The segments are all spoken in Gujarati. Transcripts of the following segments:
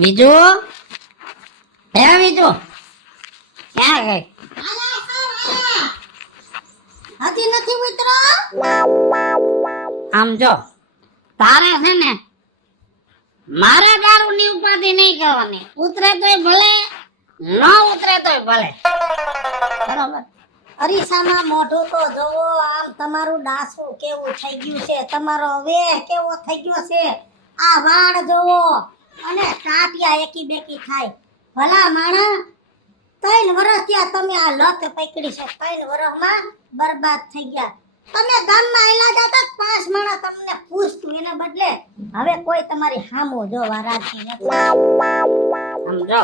બીજું હે બીજું ક્યાં ગઈ? હતી નથી ઉતરો. આમ જો તારે છે ને મારા દારૂ ની ઉપાધિ નહીં કરવાની. ઉતરે તોય ભલે ન ઉતરે તોય ભલે, બરોબર? અરીસામાં મોઢું તો જોવો, આમ તમારું ડાસું કેવું થઈ ગયું છે, તમારો વેહ કેવો થઈ ગયો છે, આ વાળ જોવો અને ટાટિયા એકી બેકી થાય. ભલા માણા 3 વર્ષ ત્યાં તમે આ લત પકડી છે, 3 વર્ષમાં બરબાદ થઈ ગયા. તમે ગામમાં આયલા જાતા 5 માણા તમને પૂછતું, એને બદલે હવે કોઈ તમારી હામો જોવા રાજી નથી. સમજો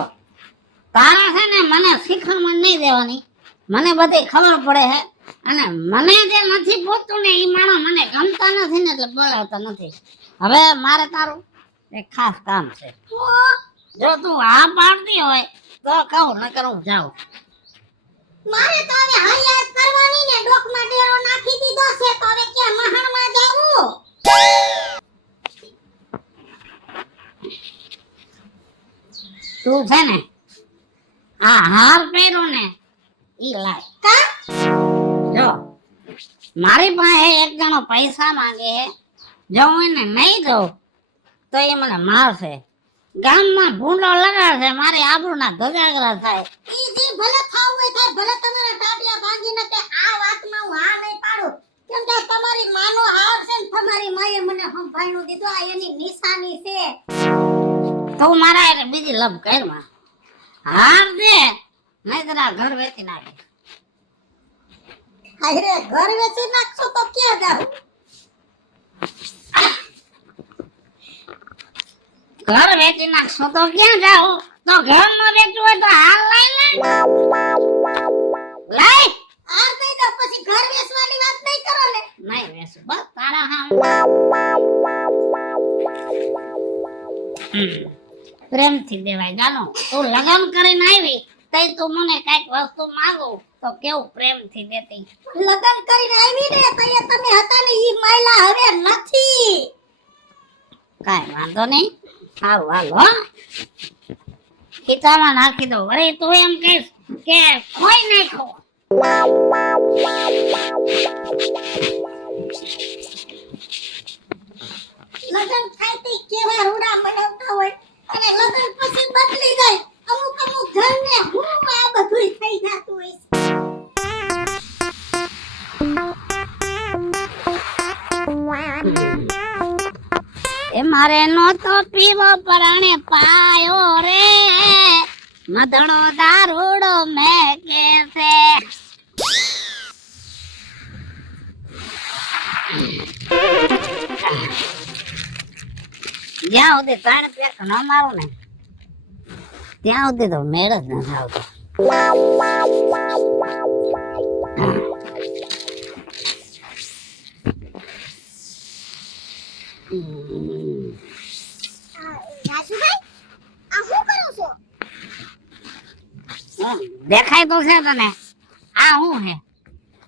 તારા છે ને મને શીખવણ નહીં દેવાની. મને બધી ખબર પડે છે અને મને જે નથી પૂછતું ને એ માણસ મને ગમતા નથી ને એટલે બોલાવતા નથી. હવે મારે તારું એક ખાસ કામ છે. જો તું આ પાડતી હોય તો કહું, નકર હું જાઉં. મારે તો હવે હૈયાત કરવાની ને ડોકમાં ડેરો નાખી દીધો છે, તો હવે ક્યાં મહાણમાં જાવું? તું છે ને આ હાર પહેરો ને ઈ લાય. કા જો મારી પાસે એક જણો પૈસા માંગે, જો હું એને નહીં દઉં તો એ મને મારશે, ગામમાં ભૂંડો લગાડશે, મારી આબરૂના ધજાગરા થાય. ઈ જી ભલે થાવું હોય થાય, ભલે તમારા ટાટિયા ભાંગીને તે આ વાતમાં હું હા નહીં પાડું, કેમ કે તમારી માનો હાર છે ને તમારી માએ મને સંભાળ્યું દીધું, આ એની નિશાની છે. તો મારા એટલે બીજી લપ ઘરમાં હાર દે, નહીં તરા ઘર વેચી નાખે. અરે ઘર વેચી નાખશો તો ક્યાં જાવ? ઘર વેચી નાખશો તો ક્યાં જાઓ? તો ઘર ન વેચવું હોય તો હાલ લઈ લઈ આ દઈ દો, પછી ઘર વેચવાની વાત નહીં કરો ને. નહીં વેચું, બસ તારા હા પ્રેમથી દેવાય. જાનો તું લગન કરીને આવી તઈ તું મને કઈક વસ્તુ માંગુ તો કેવું પ્રેમથી દેતી. લગન કરીને આવી ને તઈએ તમે હતા ને ઈ માયલા હવે નથી. કાઈ વાંધો નહીં, સારું હાલો હો. ખીચામાં નાખી દો. વળી તું એમ કહીશ કે ખોઈ નાખો. લગન થાય તે કેવા રૂડા મનાવતા હોય અને લગન પછી બદલી જાય. અમુક અમુક ઘરને હું આ બધુંય થઈ જાતું હોય છે. એ મારે નો તો પીવો પરાણે પાયો રે, મધણો દારૂડો મેં કે છે. જ્યાં સુધી 3 પેક ન મારું ને ત્યાં સુધી તો મેળ જ નથી આવતો. રાજુભાઈ આ શું કરો છો? દેખાય તો છે તને આ હું હે?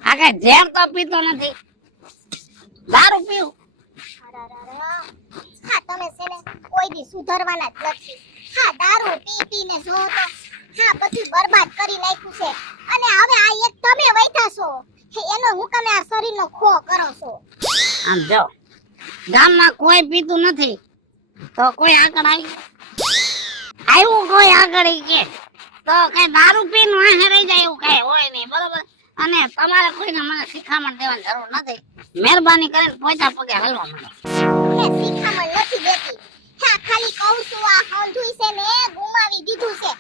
આ કઈ ઝેર તો પીતો નથી, દારૂ પીવું. હા તમે છે ને કોઈ દી સુધરવાના જ નથી. હા દારૂ પી પીને જો તો હા બધું બરબાદ કરી નાખ્યું છે. અને હવે આ એક તમે વૈઠા છો એનો હું તમે આ શરીરનો ખો કરો છો. આમ જો ગામમાં કોઈ પીતું નથી તો કોઈ આગળ આવ્યું કોઈ આગળ ઈ કે તો કઈ દારૂ પીને વાહે રહી જાય એવું કઈ હોય નહીં, બરોબર? અને તમારે કોઈને મને શિખામણ દેવાની જરૂર નથી. મહેરબાની કરીને પોતા પગે હલવા માંડો. હે શિખામણ નથી દેતી. હા ખાલી કહું છું આ હોંધુઈ છે ને ગુમાવી દીધું છે.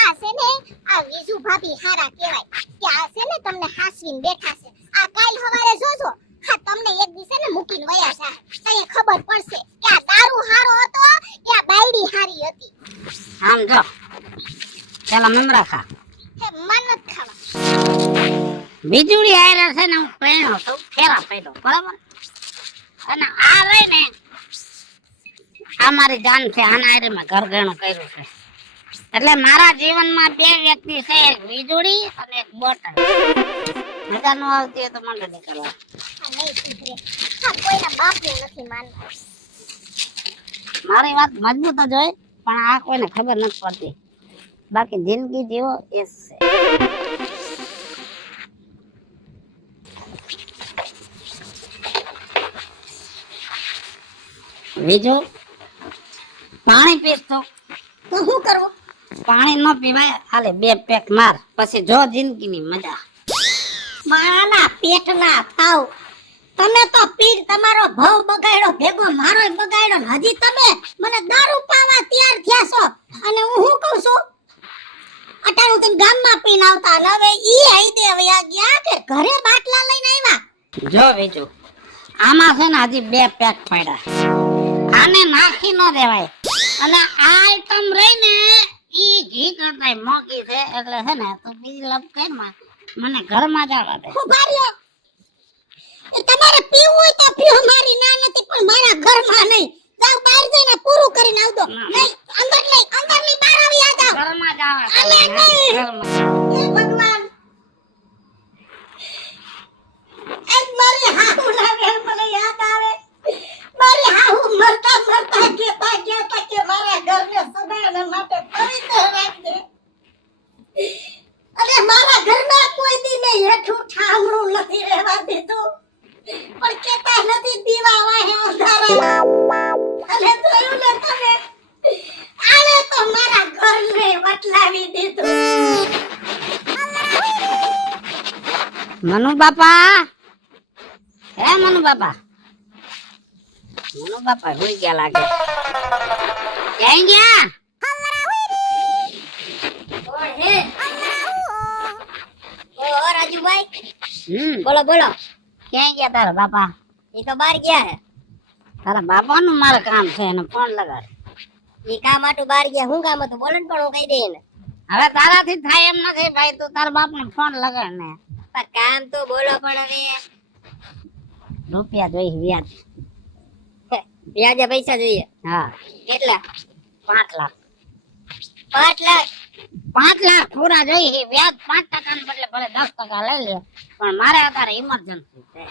આ છે ને આ વિજુ ભાભી હારા કહેવાય કે આ છે ને તમને હાસવીને બેઠા છે. આ કાલ સવારે જોજો હા તમને એક દિવસે ને મૂકીને વયા છે. તને ખબર પડશે કે આ દારૂ હારો હતો કે આ બાયડી હારી હતી. આમ જો પેલા મમરા ખા, હે મન ખાવા વીજળી આયરા છે ને હું પહેણો તો ફેરા પડ્યો, બરાબર? અને આ રહી ને આ મારી જાન છે, આના આરે મેં ઘર ઘણું કર્યું છે. એટલે મારા જીવનમાં 2 વ્યક્તિ છે, એક વીજળી અને એક બોટલ. મજા ન આવતી હોય તો મંડળી કરવા. આ નહીં સુધરે. હા કોઈના બાપને નથી માનતા. મારી વાત મજબૂત જ હોય. પણ આ કોઈને ખબર નથી પડતી. બાકી જિંદગી જીવો એ જ છે. બીજું પાણી પીસ તો શું કરવું? પાણી ન પીવાય. હાલે 2 પેક માર, પછી જો જિંદગીની મજા. મારા પેટના થાવ. તમે તો પીર તમારો ભાવ બગાડ્યો, ભેગો મારોય બગાડ્યો ને હજી તમે મને દારૂ પાવા તૈયાર થયા છો. અને હું શું કહું છું, અટાણું તમે ગામમાં પીને આવતા ને હવે ઈ આઈ દે વયા ગયા કે ઘરે બાટલા લઈને આવ્યા. જો બીજું આમાં છે ને હજી 2 પેક પડ્યા. આને નાખી ન દેવાય. અને આ આઈટમ રહીને ઈ ઘી કરતાય મોકી છે એટલે છે ને તું બીજી લપ કરમાં મને ઘરમાં જવા દે. ઉભા રહ્યો. એ તમારે પીવું હોય તો પીઓ, મારી ના નથી, પણ મારા ઘરમાં નહીં. જાવ બહાર જઈને પૂરું કરીને આવજો. નહીં અંદર નહીં બહાર આવી આ જાવ. ઘરમાં જવા દે. અલે નહીં. ઘરમાં. હે ભગવાન, એક મારી હાહુ લાગે મને યાદ આવે. મારી હાહુ મરતા કહેતા કે મારા ઘરને સદાના માટે પવિત્ર રાખજે. અને મારા ઘરમાં કોઈ દી મેં હેઠું ઠામણું નથી રહેવા દીધું, પણ કેતા નથી દીવા વાહે અંધારા. અને જોયું ને તમે, આને તો મારા ઘરને વટલાવી દીધું. મનુ બાપા, હે મનુ બાપા. મનુ બાપા હોઈ ગયા લાગે. ક્યાં ગયા? કોણ હે? ઓ રાજુભાઈ, બોલો બોલો. ક્યાં ગયા તારા બાપા? એ તો બહાર ગયા હે. તારા બાપાનું મારે કામ છે, એને ફોન લગાડ. એ કામ આટું બહાર ગયા. શું કામ હતું બોલો ને, પણ હું કહી દઈ ને. હવે તારાથી થાય એમ નથી ભાઈ, તું તારા બાપને ફોન લગાડ ને. પણ કામ તો બોલો. પણ હવે રૂપિયા જોઈ વ્યાજ. વ્યાજે પૈસા જોઈએ. હા કેટલા? 5 લાખ. 5 લાખ? 5 લાખ પૂરા જોઈ. વ્યાજ 5% ને બદલે ભલે 10% લઈ લે, પણ મારે અત્યારે ઇમરજન્સી છે.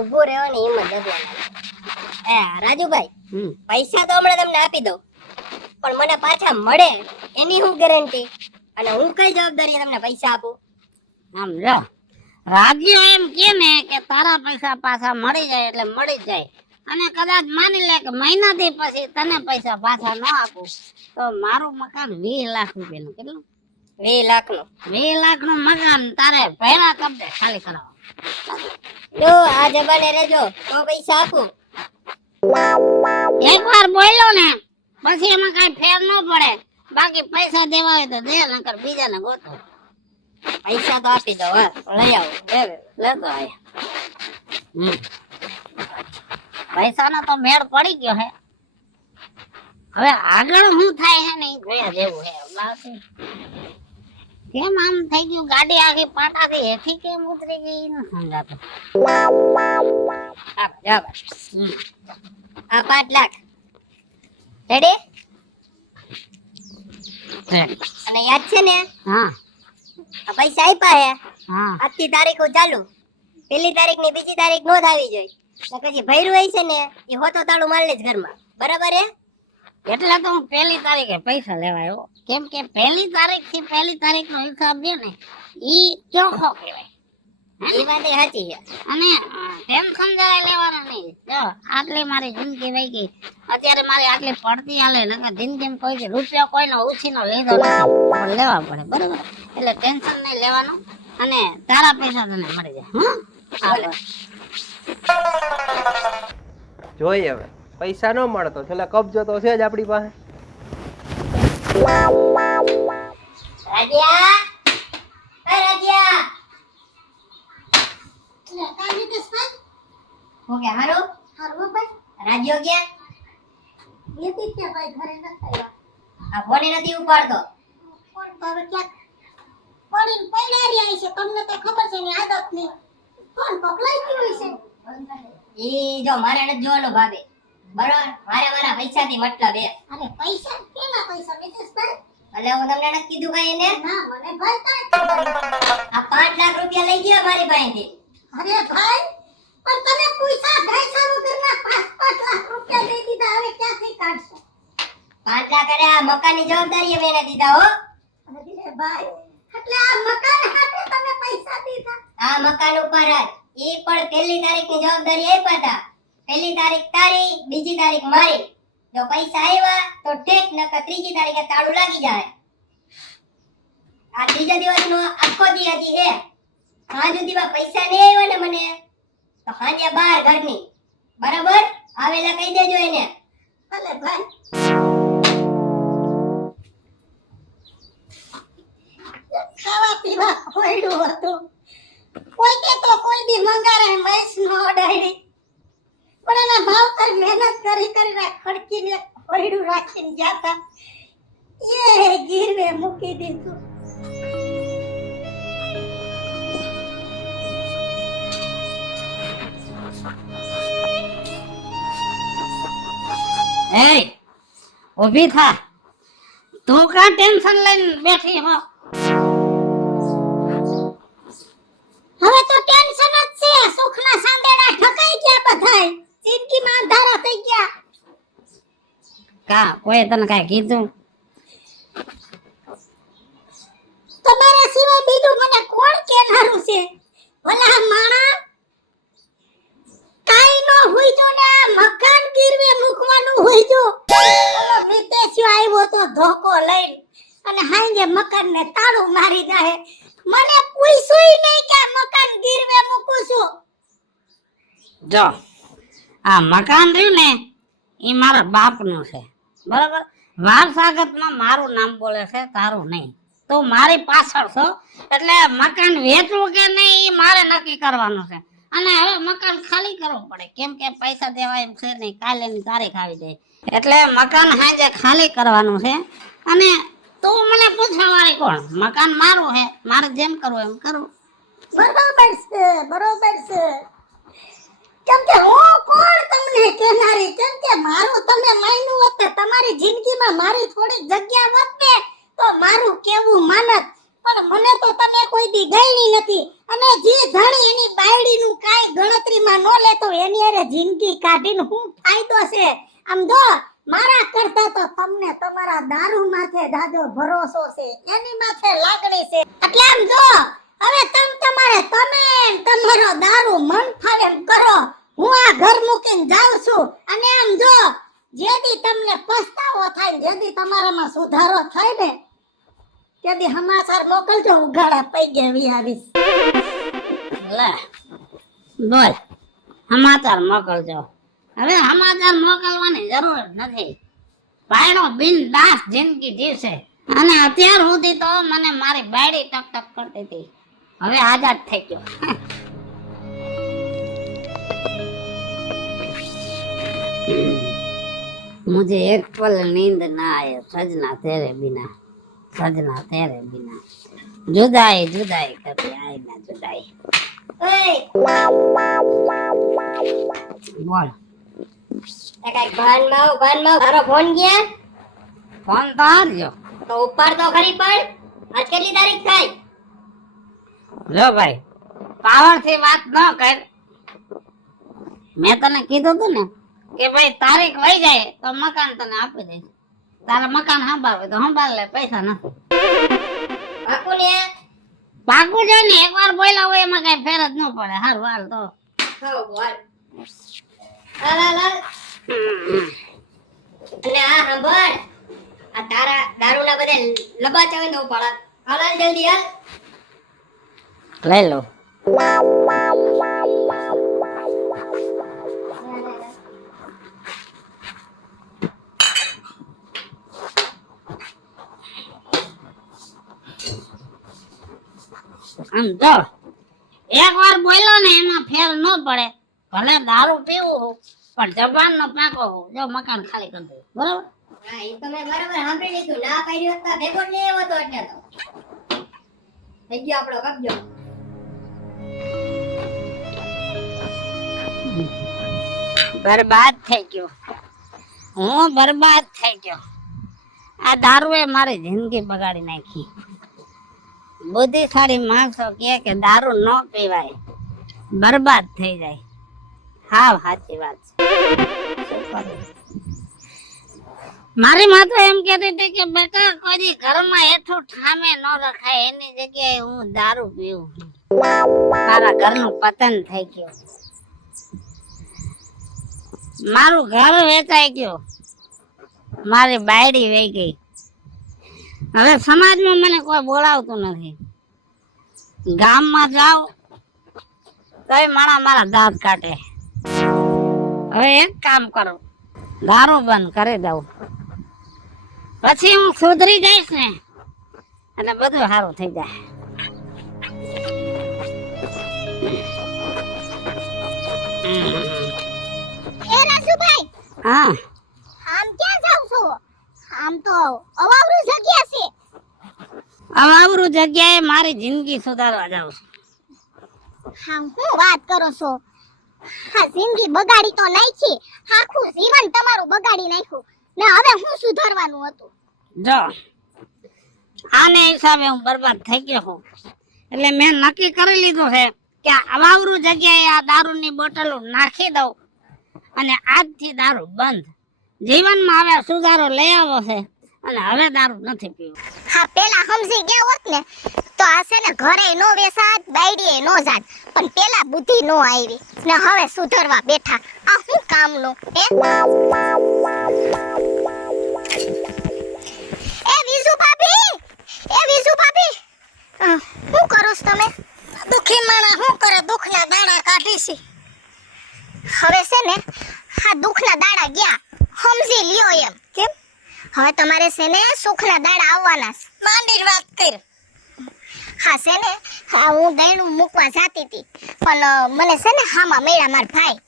ઉભું રહેવાની હિંમત નથી. રાજુભાઈ, પૈસા તો હમણાં તમને આપી દઉં, પણ મને પાછા મળે એની હું ગેરંટી? અને હું કઈ જવાબદારી તમને પૈસા આપું? આમ જો રાજ્ય એમ કે ને કે તારા પૈસા પાછા મળી જાય એટલે મળી જ જાય. અને કદાચ માની લે કે મહિનાથી પછી તને પૈસા પાછા ન આપું તો મારું મકાન 20 લાખ રૂપિયાનું. કેટલું? 20 લાખનું? 20 લાખનું મકાન તારે પહેલા કબજે ખાલી કરાવો. જો આ જબાને રહેજો તો પૈસા આપું. એકવાર બોલ્યો ને પછી એમાં કઈ ફેર ન પડે. બાકી પૈસા દેવા હોય તો દે, નકર બીજાને ગોતો. પૈસા તો આપી દો. લઈ આવો. લેતો આય. પૈસાનો તો મેળ પડી ગયો હે. હવે આગળ શું થાય હે ને ઈ જોયા જેવું હે. બાકી કેમ આમ થઈ ગયું, ગાડી આખી પાટાથી હેઠી કેમ ઉતરી ગઈ ન સમજાતું. આ 5 લાખ રેડી? અને યાદ છે ને, હા આ પૈસા આપ્યા હે. હા આજથી તારીખો ચાલુ. 1લી તારીખ ની 2જી તારીખ નો થાવી જોઈએ. તો પછી ભૈરું હોય છે ને એ હોતો તાળું માર લે ઘરમાં. બરાબર હે? એટલે તો હું 1લી તારીખે પૈસા લેવા આવ્યો. કેમ કે 1લી તારીખ થી 1લી તારીખ નો હિસાબ છે ને ઈ ચોખ્ખો કહેવાય. એ વાત એ સાચી છે. અને ટેન્શન જરાય લેવાના નહીં. જો આટલી મારી જિંદગી વહી ગઈ, અત્યારે મારી આટલી પડતી હાલે. નકર જિંદગીમાં કોઈ રૂપિયો કોઈનો ઉછીનો લીધો નથી, પણ લેવા પડે. બરાબર? એટલે ટેન્શન નહીં લેવાનું અને તારા પૈસા તને મળી જાય. જોઈએ હવે પૈસા ન મળતો છેલ્લે કબજો તો છે જ આપણી પાસે. રાજ્યા, એ રાજ્યા. હું કે હારું? રાજ્યો ગયા? આ ફોને નથી ઉપાડતો. ઈ જો મારે નથી જોવાનું ભાભી. બરાબર? મારે મારા પૈસાથી મતલબ હે. અરે પૈસા કેના પૈસા મિતેશભાઈ? એટલે હું તમને નથી કીધું કઈ એને? ના મને ભાઈ કાંઈ આ 5 લાખ રૂપિયા લઈ ગયા મારી પાસેથી. અરે ભાઈ પણ તમે પૈસા ઢાઈસા વગરના 5-5 લાખ રૂપિયા દઈ દીધા, હવે ક્યાંથી કાઢશો? 5 લાખ અરે આ મકાનની જવાબદારી મેં એને દીધા હો. અરે ભાઈ, એટલે આ મકાન હાટે તમે પૈસા દીધા? આ મકાન ઉપર જ ઈ પણ પહેલી તારીખની જવાબદારી આપ્યા હતા. પહેલી તારીખ તારી, બીજી તારીખ મારી. જો પૈસા આવ્યા તો ઠીક, નકર ત્રીજી તારીખે તાળું લાગી જાય. આ ત્રીજા દિવસનો આખો દી હતી એ સાંજ સુધીમાં પૈસા નહીં આવ્યા ને મને તો સાંજે બહાર ઘરની બરાબર આવેલા કહી દેજો એને. ભલે ભાઈ. ખાવા પીવા ખોયડું હતું, કોઈ કે તો કોઈ દી મંગારે મૈસ નો અડાડી, પણ એના ભાવ કરી મહેનત કરી કરીને ખડકીને ખોયડું રાખીને જાતા એ ગીરવે મૂકી દીધું. એ ઊભી થા, તું કા ટેન્શન લઈને બેઠી હો? હવે તો ટેન્શન જ છે, સુખના સાંદેડા ઠકાઈ ગયા બધાય, જિંદગીમાં અંધારા થઈ ગયા. કા કોઈ તને કાઈ કીધું? તમારા સિવાય બીજું મને કોણ કહેનારું છે? ભલા માણા કાઈ નો હોઈજો ને આ મકાન ગીરવે મૂકવાનું હોઈજો. ઓલો વિદેશી આવ્યો તો ધોકો લઈને અને હાંજે મકાનને તાળું મારી જાય. મને પૂછ્યુંય નહીં કે આ મકાન ગીરવે મૂકું છું. જો આ મકાન રહ્યું ને એ મારા બાપનું છે, બરાબર? વારસાગતમાં મારું નામ બોલે છે, તારું નહીં. તો મારી પાછળ છો એટલે મકાન વેચવું કે નહીં એ મારે નક્કી કરવાનું છે. અને હવે મકાન ખાલી કરવું પડે, કેમ કે પૈસા દેવા એમ છે નહીં, કાલે ની તારીખ આવી જાય એટલે મકાન હાજે ખાલી કરવાનું છે. અને તું મને પૂછવા વાળી કોણ? મકાન મારું છે, મારે જેમ કરવું એમ કરું. બરોબર છે, બરોબર છે. કેમ કે હું કોણ તમને કહેનારી? કેમ કે મારું તમે માન્યું હોત ને તમારી જિંદગીમાં મારી થોડી જગ્યા હોત ને તો મારું કેવું માનત, પણ મને તો તમે કોઈ દી ગણી નથી. અને જે ધણી એની બાયડીનું કાઈ ગણતરીમાં ન લેતો એની હારે જિંદગી કાઢીને હું ફાયદો છે? આમ જો મારા કરતા તો તમને તમારા દારૂ માથે દાદો ભરોસો છે, એની માથે લાગણી છે. એટલે આમ જો હવે તમે તમારો દારૂ મન ફાવે એમ કરો. હું આ ઘર મૂકીને જાઉં છું. અને આમ જો જેદી તમને પસ્તાવો થાય, જેદી તમારામાં સુધારો થાય ને તેથી સમાચાર મોકલજો, ઉઘાડા પૈ ગેવી આવીશ. લે બોલ, સમાચાર મોકલજો. હવે સમાચાર મોકલવાની જરૂર નથી. ભાઈનો બિનદાસ જિંદગી જીવશે. અને અત્યાર સુધી તો મને મારી બાયડી ટક ટક કરતી હતી, હવે આઝાદ થઈ ગયો. मुझे एक पल नींद ना आए सजना तेरे बिना, सजना तेरे बिना, जुदाई जुदाई कभी आए ना जुदाई. बोल ભાનમાં તારો ફોન ગયા? ફોન તો હારજો. તો ઉપર તો ખરી પણ આજ કેટલી તારીખ થાય? જો ભાઈ, પાવર થી વાત ન કર. મેં તને કીધું તું ને કે ભાઈ તારીખ વહી જાય તો મકાન તને આપી દઈશ. તારા મકાન સંભાળવે તો સંભાળ લે, પૈસા નથી. પાકું ને? પાકું છે ને, એકવાર બોલ્યા હોય એમાં કઈ ફેર જ ન પડે. હારું હાલ તો હાલ. અને આ સાંભળ, આ તારા દારૂના બધે લબાચા હોય ને ઉપાડા. હાલ જલ્દી હાલ. લઈ લો. આમ જો એક વાર બોલ્યો ને એમાં ફેર ન પડે. ભલે દારૂ પીવું પણ જબાન નો પાકો હોવું. જો મકાન ખાલી કરી દે, બરાબર? હા, ઈ તો મેં બરાબર સાંભળી લીધું. ના પાડ્યું હોત તો ભેગો જ નહીં આવ્યો તો એટલે તો. થઈ ગયો આપણો કબજો. બરબાદ થઈ ગયો, હું બરબાદ થઈ ગયો. આ દારૂએ મારી જિંદગી બગાડી નાખી. બુદ્ધિશાળી માણસો કહે કે દારૂ ન પીવાય, બરબાદ થઈ જાય. હા સાચી વાત છે. શું કરું? મારી માં તો એમ કહેતી હતી કે બેટા કોઈ ઘરમાં હેઠું ઠામે ન રખાય, એની જગ્યાએ હું દારૂ પીવું. મારા ઘરનું પતન થઈ ગયું, મારું ઘર વેચાઈ ગયું, મારી બાયડી વહી ગઈ. હવે સમાજમાં મને કોઈ બોલાવતું નથી. ગામમાં જાવ તોય મારા દાંત કાઢે. હવે એક કામ કરું, દારૂ બંધ કરી દઉં, પછી હું સુધરી જઈશ ને એટલે બધું સારું થઈ જાય. એ રાજુભાઈ, હા, આમ ક્યાં જાવ છો? આમ તો અવાવરું જગ્યા છે. અવાવરું જગ્યાએ મારી જિંદગી સુધારવા જાઉં છું. હા, હું વાત કરો છો? હા, જિંદગી બગાડી તો નાખી, આખું જીવન તમારું બગાડી નાખ્યું ને હવે હું સુધારવાનું હતું? જો આને હિસાબે હું બરબાદ થઈ ગયો છું, એટલે મેં નક્કી કરી લીધું છે કે અવાવરું જગ્યાએ આ દારૂની બોટલો નાખી દઉં અને આજથી દારૂ બંધ. જીવનમાં હવે સુધારો લઈ આવ્યો છે અને હવે દારૂ નથી પીવું. હા, પેલા સમજી ગયા હોત ને તો આ છે ને ઘરે નો વેસાત, બાયડીએ નો જાત, પણ પેલા બુદ્ધિ નો આવી ને હવે સુધરવા બેઠા. આ શું કામનું હે? એ વિજુ ભાભી, એ વિજુ ભાભી, શું કરો છો તમે? દુખી માણા શું કરે? દુખના દાણા કાઢી છે. હવે છે ને આ દુખના દાડા ગયા, સમજી લ્યો એમ. કેમ? હવે તમારે છે ને સુખના દાડા આવવાના છે. માંડીર વાત કર. હા છે ને, હા હું દહીણું મૂકવા જાતી હતી, પણ મને છે ને હામાં મેળા માર ભાઈ.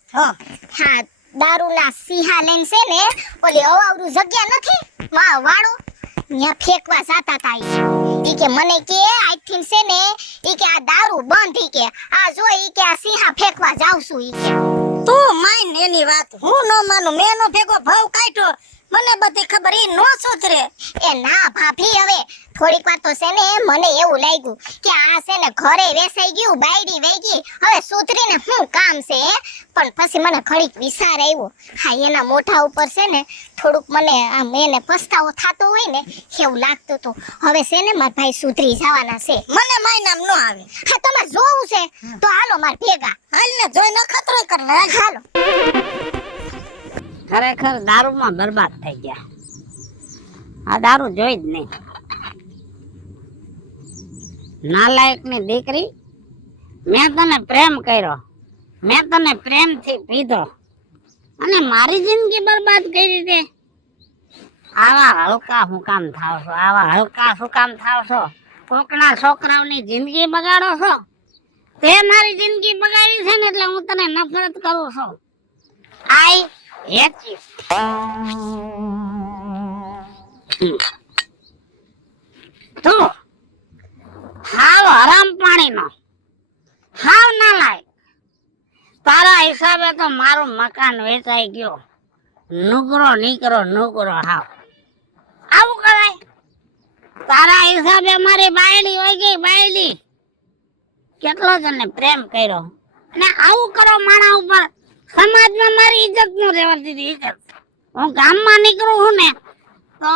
હા, દારૂના સીહા લઈને છે ને ઓલી અવાવરું જગ્યા નથી માં વાળો, ત્યાં ફેંકવા જાતા હતા. ઈ કે મને કે આજથી છે ને ઈ કે આ દારૂ બંધ, ઈ કે આ જો ઈ કે આ સીહા ફેંકવા જાવ છું. ઈ કે તું માન એની વાત, હું ન માનું. મેં નો ભેગો ભાવ કાઢ્યો, મને બધી ખબર, ઈ નો સુધરે. એ ના ભાભી, હવે થોડીક વાર તો છે ને મને એવું લાગ્યું કે આ છે ને ઘરે વેસાઈ ગયું, બાયડી વહી ગઈ, હવે સુધરીને શું કામ છે? પણ પછી મને ઘડીક વિચાર આવ્યો. હા, એના મોઢા ઉપર છે ને થોડુંક મને આમ એને પસ્તાવો થતો હોય ને એવું લાગતું હતું. હવે છે ને મારા ભાઈ સુધરી જવાના છે. મને માયનામ ન આવે. હા, તમારે જોવું છે તો હાલો માર ભેગા. હાલ ને, જોઈ ન ખતરો કર લે. હાલો. ખરેખર દારૂમાં બરબાદ થઈ ગયા. આ દારૂ જોઈ જ નહીં. નાલાયકની દીકરી, મેં તને પ્રેમ કર્યો, મેં તને પ્રેમથી પીધો અને મારી જિંદગી બરબાદ કરી દે. આવા હલકા શું કામ થાવ છો? આવા હલકા શું કામ થાવ છો? કોકના છોકરાઓની જિંદગી બગાડો છો. તે મારી જિંદગી બગાડી છે ને એટલે હું તને નફરત કરું છું. I hate you. તું હાવ હરામ પાણીનો, હાવ નાલાયક. તારા હિસાબે તો મારું મકાન વેચાઈ ગયો. નુગરો નીકળો, નુગરો હાવ. આવું કરાય? તારા હિસાબે મારી બાયડી હોય ગઈ, બાયડી. કેટલો તને પ્રેમ કર્યો અને આવું કરો માણા ઉપર. સમાજમાં મારી ઇજ્જત ન રહેવા દીધી. ઇજ્જત હું ગામમાં નીકળું છું ને તો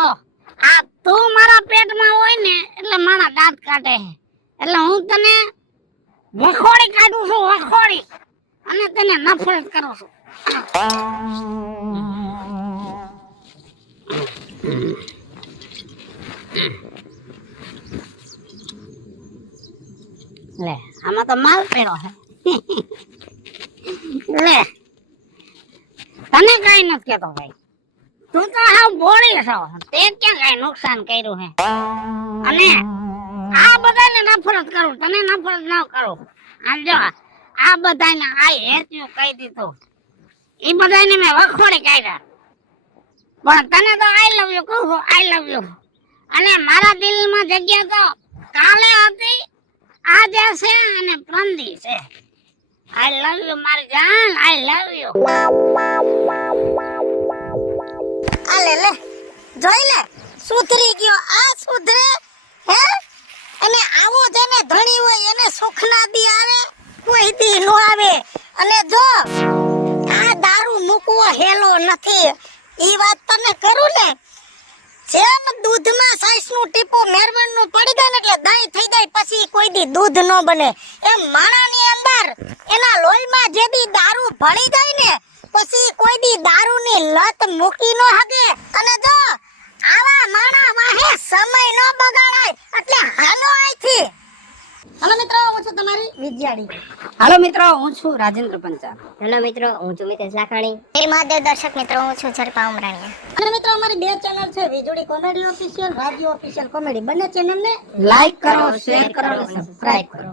આ તું મારા પેટમાં હોય ને એટલે મારા દાંત કાઢે. એટલે હું તને વખોડી કાઢું છું, વખોડી, અને તને નફરત કરું છું. લે, આમાં તો માલ પડ્યો છે. લે, તને કઈ નથી કેતો ભાઈ. તું તો હાવ બોળી છો. તે ક્યાં કઈ નુકસાન કર્યું હે? અને આ બધાને નફરત કરું, તને નફરત ન કરું. આમ જો આ બધાને આઈ હેચ્યું કહી દીધું, એ બધાને મેં વખોડી કાઢ્યા. પણ તને તો આઈ લવ યુ કહું છું, આઈ લવ યુ. અને મારા દિલમાં જગ્યા તો કાલે હતી, આજે છે અને પ્રંદી છે. આઈ લવ યુ મારી જાન, આઈ લવ યુ. આલે લે, જોઈ લે, સુધરી ગયો. આ સુધરે હે? અને આવો જેને ધણી હોય એને સુખ ના દી આવે, કોઈ દી નો આવે. અને જો દારૂ મૂકવો હેલો નથી. ઈ વાત તને કરું ને, જેમ દૂધમાં સાઈસનું ટીપું મેરવણનું પડી જાય ને એટલે દહીં થઈ જાય, પછી કોઈ દી દૂધ ન બને. એમ માણાની અંદર એના લોહીમાં જે દી દારૂ ભળી જાય ને પછી કોઈ દી દારૂની લત મૂકી ન હગે. અને જો આવા માણા વાહે સમય ન બગાડાય એટલે હાલો અહીંથી. હાલો મિત્રો, હું છું તમારી વિદ્યાડી. હાલો મિત્રો, હું છું રાજેન્દ્ર પંચાલ. હેલો મિત્રો, હું છું મિતેશ લાખાણી. એ મહાદેવ દર્શક મિત્રો, હું છું ઝરપા ઉમરાણીયા. અને મિત્રો, અમારી બે ચેનલ છે, વીજળી કોમેડી ઓફિશિયલ, રાજ્ય ઓફિશિયલ કોમેડી. બંને ચેનલને લાઈક કરો, શેર કરો, સબસ્ક્રાઇબ કરો.